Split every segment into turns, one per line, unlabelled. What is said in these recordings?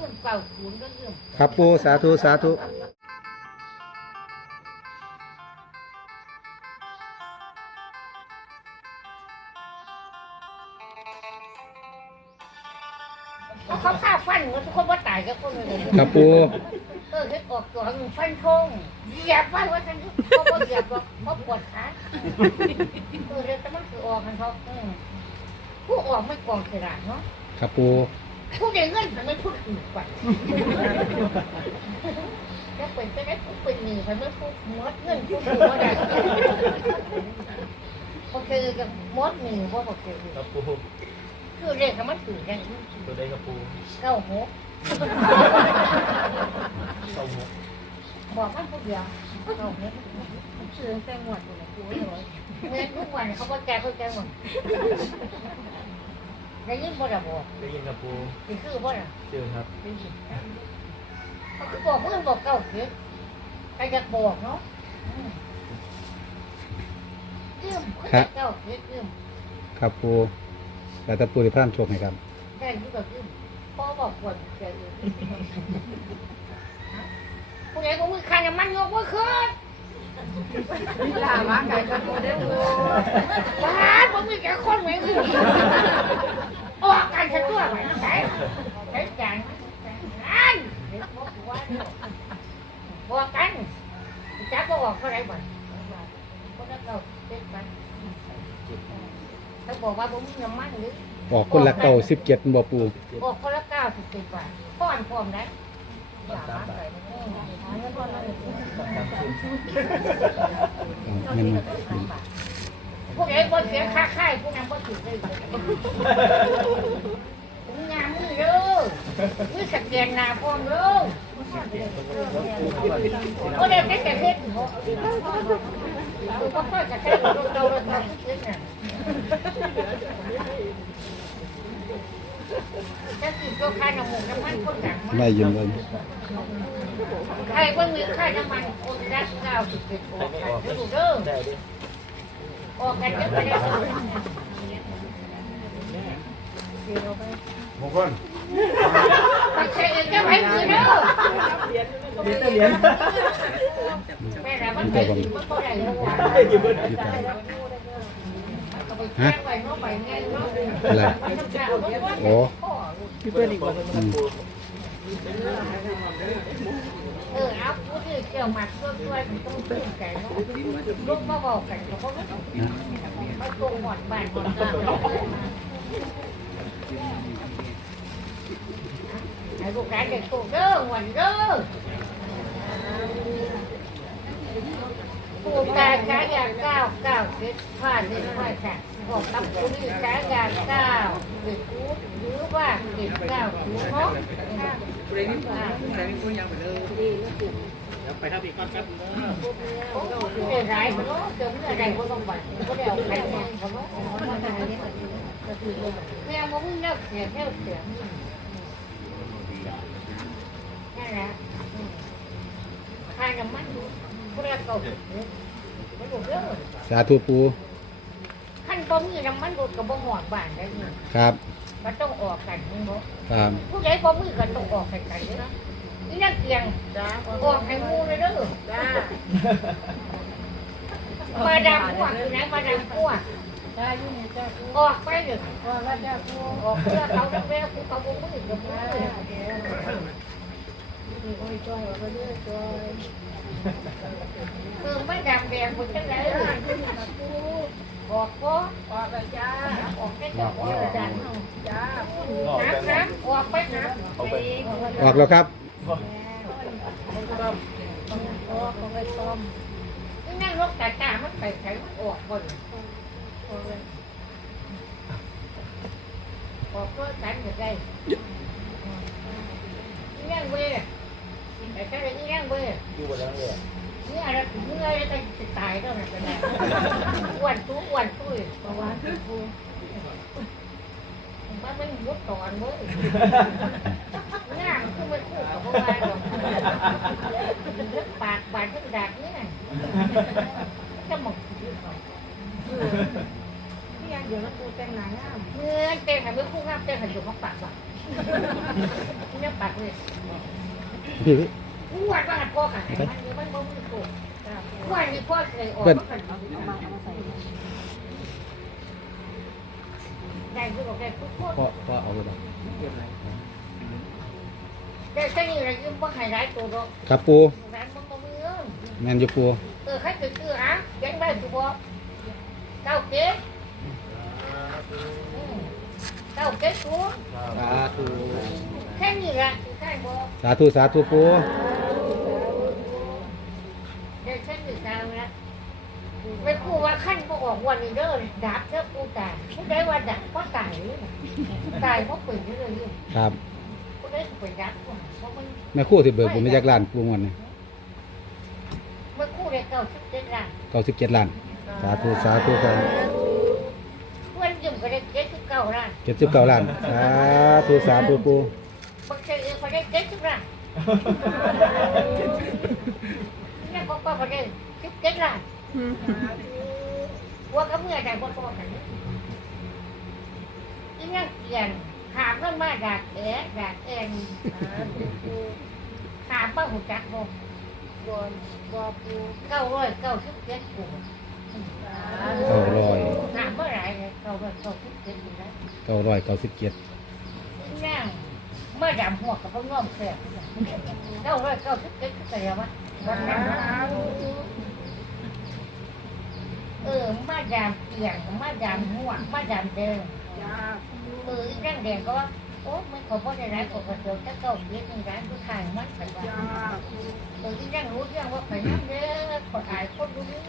เงินเก่าศูนย์ก็เรื่อง
ครับปูสาธุสาธุ
เพราะเขาฆ่าฟันว่าทุกคนว่าตายก็คนเลย
ครับปู
เออเฮ็ดออกตัวหนึ่งฟันทงเหยียบฟันว่าฉันเขาก็เหยียบหรอกเขาปวดขาเออเดี๋ยวแต่มันคือออกกันเขาอืมผู้ออกไม่กองเสียเนาะ
ครับปู
ผู้ได้เงินมันไม่พูดอื่นกว่าจะเป็นไปได้ผู้เป็นหนี้มันไม่พูดมดเงินผู้ถือว่าได้โอเคกับมดหนึ่งว่าโอเค
ครับปู
คือเรียกมันถือกัน
ตัวได้ครับปู
เก้าหก
เต้าหู้
บอกมันผู้เดียวเก้าหก
ชื่อแต่งวดตัวกูเลย
เงินทุกวันเขาก็แจกเขาแจกหมด ได้ยินบ่ได้บอก
ได้ยินครับปู
นี่คือบ่ได้
เจอครับ
ได้ยินเขาคือบอกเพื่อนบอกเก้าเสียใครจะบอกเนาะอืมเอื้อมเพื่อนเก้าเสียเอื้อม
ครับปูแต่ตะปูที่พร่านโชคให้ครับ
ได้ที่แบบเอื้อมพ่อบอกควรเจอเอื้อมผู้ใหญ่ก็มือคันมันยกมือขึ้น
มีลามาไก่กระโดดได้กู
บ้าผมมีแค่คนไม่รู้ออกกันฉันตัวไปไหนไหนจานนั่นบอกกันจ้าก็ออกเท่าไรบ่ก็ได้เราเจ็ดบันถ้าบอกว่าผมมีน้ำมันหรือ
ออกคนละเก้า สิบเจ็ดบ่ปู
ออกคนละเก้าสิบสิบบาทป้อนพร้อมนะ
สามสามบาท
เอาเงินมา
พวกไอ้บ่เสียค่าค่ายพวกนั้นบ่ถือได้เลยงานมือเด้อมือสแกนหน้าพร้อมเด้อโอ้เดี๋ยวแค่แต่เฮ็ดหัวคือก็ค่อยจะแค่เราเราเราเราเฮ็ดน่ะถ้าสิก็ค่าน้ำมันน้ำมันคนดัง
ได้ยินเลย
ใครว่ามีค่าน้ำมันคนละเก้าสิบเจ็ดออกกันดูเด้อ
ได้ดิ
ออกกันเยอะไปแล้ว
มงคล
ไปใช้เองจะไปมือเด้อ
เหรียญเหรียญ
แม่น่ะมันไปกินมันก็ได้รู้ว่า
ได้อยู่บน
ที่ตาย
ก็ไปแจ้งไว้เนาะไปไงเนาะ
อะไรโอ้
พี่เพื่อนอีกคนนึงครับปู
เออเอาผู้ที่เกี่ยวมาช่วยช่วยต้องตื่นใจเนาะลูกมาบอกกันเขาก็มาตรงหมดบ้านหมดเมืองให้ลูกหลานเด็กโตเด้อหวันเด้อปู่ตาช้ายาเก้าเก้าเจ็ดผ่านเลยไม่ค่ะบอกกับผู้ที่ช้ายาเก้าเจ็ดคูดหรือว่าเจ็ดเก้าคูดเนาะ
ไปครับอีกก้อนครับ
โอ้เดี๋ยวร้ายเขาเนาะเจอเมื่อใดก็ต้อง ไปก็เดี๋ยวไปแม่เขาเนาะแม่ว่ามึงเลิกเสียเลิกเสียนั่นแหละค่าน้ำมันพวกเราเก่าไม่รู้ มีน้ำมันรถกับบ่หอดบ้านได้นี่
ครับ
ก็ต้องออกกันนี่เนาะ
ครับ
ผู้ใหญ่บ่มีก็ต้องออกกันกันเนาะนี่นักเกียง
จ้า
ออกให้มูเลยเด้อ
จ้า
มาดามพวกอยู่ไหนมาดามพวก
จ้าอยู่นี่จ้ากู
ออกไปเด้อ
ก็แล้วจ้ากู
ออกเพื่อเขาจะแม่กูเขาบ่มือกับมือ
โอ้ยจอยว่าเรื่อยจอย
คือไม่ดำแดงคนจังไร ออกก็
ออกแล้วจ้า
ออกแค่จะออกดัน
จ้า
น้ำน้ำออกไปน้
เอาไป
ออกแล้วครับ
ออกของไอ้ต้อมำ
นี่นั่งรถตาตามันไปใช้มันออกคนออกก็กันจะได้นี่นั่งเว้ยแต่ถ้าอย่างนี้นั่งเว้ย
อยู่บนแล้วเลย
นี่อะไรเมื่อยแล้วจะตายแล้วนะเป็นไงอ้วนตู้อ้วนตุ้ย
ประวัติกู
มันไม่มุดตอนเว้ยหน้ามันคือไม่คู่กับพวกเราหรอกปากบานทั้งดากเนี่ยจะหมด
นี่ยังเดี๋ยวแล้วกูแต่งหน้างาม
เงินเต็มหันไม่คู่งามเต็มหันอยู่ข้างปากว่ะเนี่ยปากเลย อ้วนว่าพ่อขายมันมันบ่มือโกอ้วนนี่พ่อเคยออกมากันได้คือบอกได้ทุกคน
พ่อพ่อเอาไปเลย
แต่แค่นี้เรายืมบ่ให้ร้ายตัวดอก
ครับปู
ร้านมันบ่มือ
แมนอยู่ปู
เออใครคือคืออะเก็บไว้ตัวบ่เก้าเก็บเก้าเก็บตัว
สาธุ
แค่นี้ละใช่บ่
สาธุสาธุปู
เดี๋ยวฉันอยู่ตามละ ไปคู่ว่าขั้นบ่ออกวันนี้เด้อดับเด้อกูตายผู้ใดว่าดับก็ตายเลยตายเพราะปืนนี่เลยอยู่
ครับ
ผู้ใดก็ไปดับก่อนเพราะมัน
แม่ครู่ที่เบิกผมไม่จากล้านปูงวนนี่
มันคู่ได้เก้าสิบเจ็ดล้าน
เก้าสิบเจ็ดล้าน สาธุสาธุครับ
เพื่อนยืมก็ได้เจ็ดสิบเก้าล้าน
เจ็ดสิบเก้าล้านสาธุสาธุปู
บางทีเองก็ได้เจ็ดสิบล้านนี่ก็ก็ได้สิบเจ็ดล้าน ว่าก็เมื่อใดบ่พอกันอีนั่งเกียนหาเพิ่นมาดากแอะดากแอนหาป้าหูจักบ่
บนบอปู
เก้าร้อยเก้าสิบเจ็ดกู
เก้าร้อย
หาเมื่อไหร่เนี่ยเก้าร้อยเก้าสิบเจ็ดอยู่แล้ว
เก้าร้อยเก้าสิบเจ็ด
นั่งเมื่อดำหัวกับพ่อน้อมแสบเก้าร้อยเก้าสิบเจ็ดก็แสดงว่าวันนั้น เออมาดามเกียงมาดามหัวมาดามเดิมเอออีนั่งแดงก็ว่าโอ้มันขอพ่อได้ร้านปกติจะเก้าเย็ดในร้านผู้ชายมันเป็นว่าเอออีนั่งรู้เรื่องว่าไปนั่งเด้อขออายคนรู้เรื่อง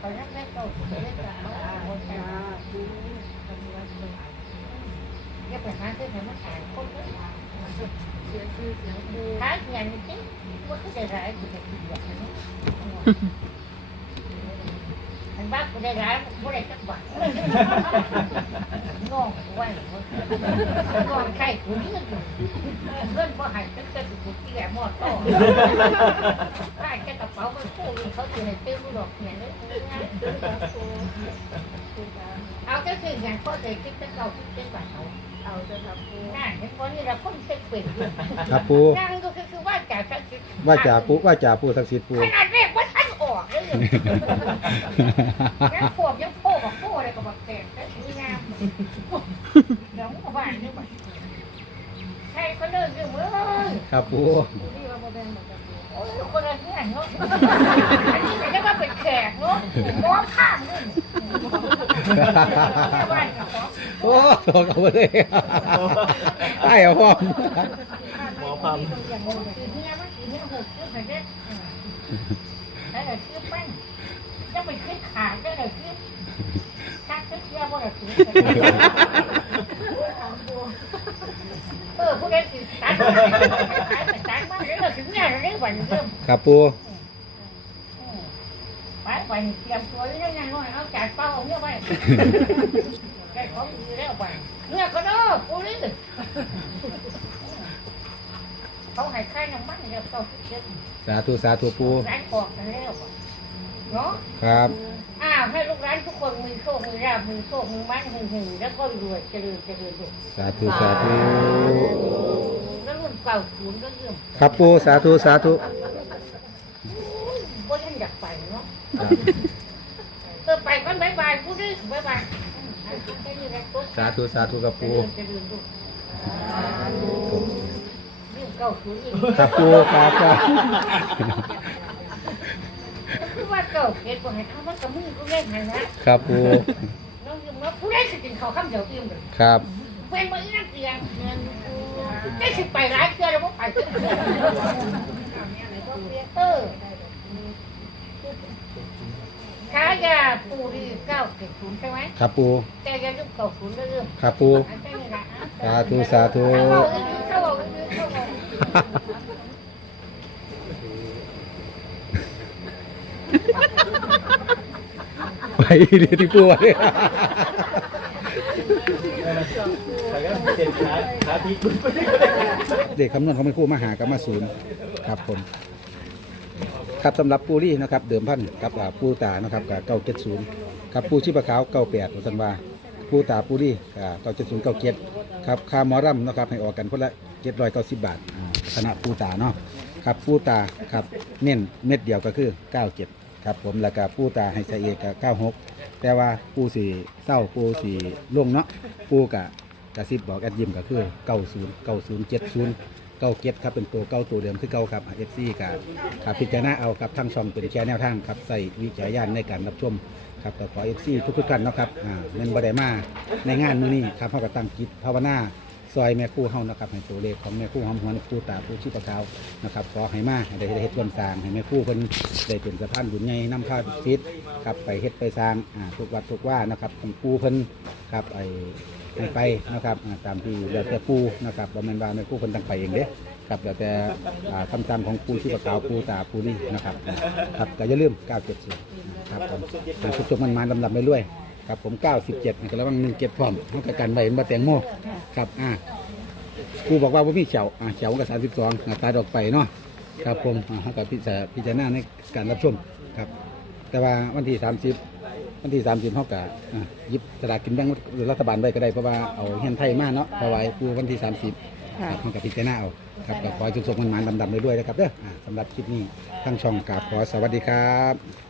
ไปนั่งได้เก้าเจ็ดจ้าคนจ้า
จ้าปู
อย่าไปหาซื้อให้มันขายคนเด้อ
เสียงคือเสียงปู
ขายเงินจริงว่าเขาได้ร้ายกูจะกินแบบนี้อั นบ้ากูได้ร้ายกูได้สักบาทงงไว้งงใช่กูนี่ก็เงินพอหายตั้งแต่กูที่แหลมหมดต่อได้แค่กระเป๋ามันคู่เขาจะให้เต้นดอกเงินเลยเอาก็คืออย่างพ่อเคยคิดจะเก่าคิดจะบาทเอา
เอาจะทำปู
นั่นเห็นพอนี่เราคนเช็คเป็นอยู่
ครับปู
นั่นก็คือว่าจ่ายสักสิบ
ว่าจ่าปูว่าจ่าปูศักดิ์สิทธิ์ปู
ขนาด ยยังขวบยังโผล่กับโผล่อะไรกับบักแตกแต่ทีงามเดี๋ยวมึงบ้านนี่บ่ใช่ก็เลิกอยู่เว้ย
ครับปู
ปูนี่ว่าโมเดลเหมือนกันปู
โอ้ยคนละเนี่ยเนาะอันนี้ไม่ได้ว่าเป็นแขกเนาะง้อข้างนี่แค่ว่ากับของ
โอ้โถเอาไปเลยไอ้เอาพ่อม
หมอพัม
อย่างนี้คือเนี่ยมันคือเนี่ยหกคือแต่เด็กแล้วแต่คือแป้งจะไปขึ้ขาได้เลยคือชักเชื่อว่าเราถือเออผู้ใดสิตัดขายแต่ตัดมาเดี๋ยวเราถึงเนี่ยเราได้วันเริ่ม
ครับปู
ไปไปเตรียมตัวเรื่องงานน้อยเอาจ่ายเป้าเอาเนี่ยไปได้ของดีแล้วไปเนี่ยก็เนาะกูนี่เขาให้ค่าน้ำมันเดี๋ยเขาเก็บ
สาธุสาธุปู
ร้านออกกันแล้วอะเนาะ
ครับ
อ้าวให้ลูกร้านทุกคนมีโชคมีราบมีโชคมีมั่นมีหึงแล้วก็รวยเจริญเจริญลูก
สาธุสาธุ
แล้วรุ่นเก่าศูนย์ก็เริ่ม
ครับปูสาธุสาธุ
ก็ท่านอยากไปเนาะ
ครับ
เออไปก็บายบายพูดดิบายบายแค่นี้แหละตุ๊ก
สาธุสาธุกับ
เจ
ปู
ริญเจริญลูกเรื่อง เก่าศูนย์อีก
ครับปูครับครับ
คือว่าเก่าเกิดบ่ให้ทำมันกับมือก็เล่นหันนะครับ
ปู
น้องยืมว่าผู้ได้สิกินข้าวข้ามเดียวอิ่มเลย
ครับ
เป็นมือนักเรียนเงินได้สิไปร้ายเชื่อแล้วว่าไปเชื่อเออขายาปูรีเก้าเจ็ดศูนย์ใช่ไหม
ครับปู
แต่ยังยุ่งเก่าศูนย์เรื่อง
ครับปู
อันนี้นะ
สาธุสาธุ ไปเดี๋ยวที่ปูไว้
เด็
กคำนวณเขาไม่คู่มาหากับมาศูนย์ครับผมครับสำหรับปูรี่นะครับเดิมพันกับปูตานะครับกับเก้าเจ็ดศูนย์กับปูชีพขาวเก้าแปดสันว่าปูตาปูดีก็เก้าเจ็ดศูนย์เก้าเจ็ดครับค่าหมอรำเนะครับให้ออกกันคนละเจ็ดร้อยเก้าสิบบาท คณะปูตาเนาะครับปูตาครับเน้นเม็ดเดียวก็คือเก้าเจ็ดครับผมแล้วก็ปูตาให้ใส่เอกก็เก้าหกแต่ว่าปูสีเศร้าปูสีล่วงเนาะปูกะกระซิบบอกแอดยิมก็คือเก้าศูนย์เก้าศูนย์เจ็ดศูนย์เก้าเจ็ดครับเป็นตัวเก้าตัวเดิมคือเก้าครับเอฟซีกับครับพิจารณาเอาครับทั้งช่องเป็นแชร์แนวทางครับใส่วิจารณญาณในการรับชมครับก็ขอเอฟซีทุกๆท่านเนาะครับอ่าเงินบไดมาในงานมื้อนี้ครับเขาก็ตั้งจิตภาวนา ซอยแม่คู่เฮานะครับให้ตัวเลขของแม่คู่หอมหวนคู่ตาคู่ชีพะขาวนะครับขอให้มาให้ได้เฮ็ดส่วนสร้างให้แม่คู่เพิ่นได้เป็นสะพานบุญใหญ่นำข้าวจิตครับไปเฮ็ดไปสร้างอ่าทุกวัดทุกว่านะครับของปู่เพิ่นครับไอ้ให้ไปนะครับอ่าตามที่แล้วแต่ปู่นะครับบ่แม่นว่าแม่คู่เพิ่นตั้งไปเองเด้ครับแล้วแต่อ่าคำสั่งของปู่ชีพะขาวปู่ตาปู่นี่นะครับครับก็อย่าลืม974ครับผมทุกจบมันมาลำลำไปเรื่อย ครับผม97นะครับแล้วบางหนึ่งเก็บพร้อมเขากับการใบมาแตงโมครับอ่าครูบอกว่าว่ามีเฉาอ่าเฉากับ32อ่าตาดอกไปเนาะครับผมอ่าเขากับพิจารพิจารณาในการรับชมครับ แต่ว่าวันที่30วันที่30เขากับอ่าหยิบสลากกินแบ่งรัฐบาลไว้ก็ได้เพราะว่าเอาเฮียนไทยมาเนาะเพราะว่าครูวันที่30ครับเขากับพิจารณาเอาครับก็ขอให้ทุกจบมันมาลำลำไปด้วยนะครับเด้ออ่าสำหรับคลิปนี้ทั้งช่องกราบขอสวัสดีครับ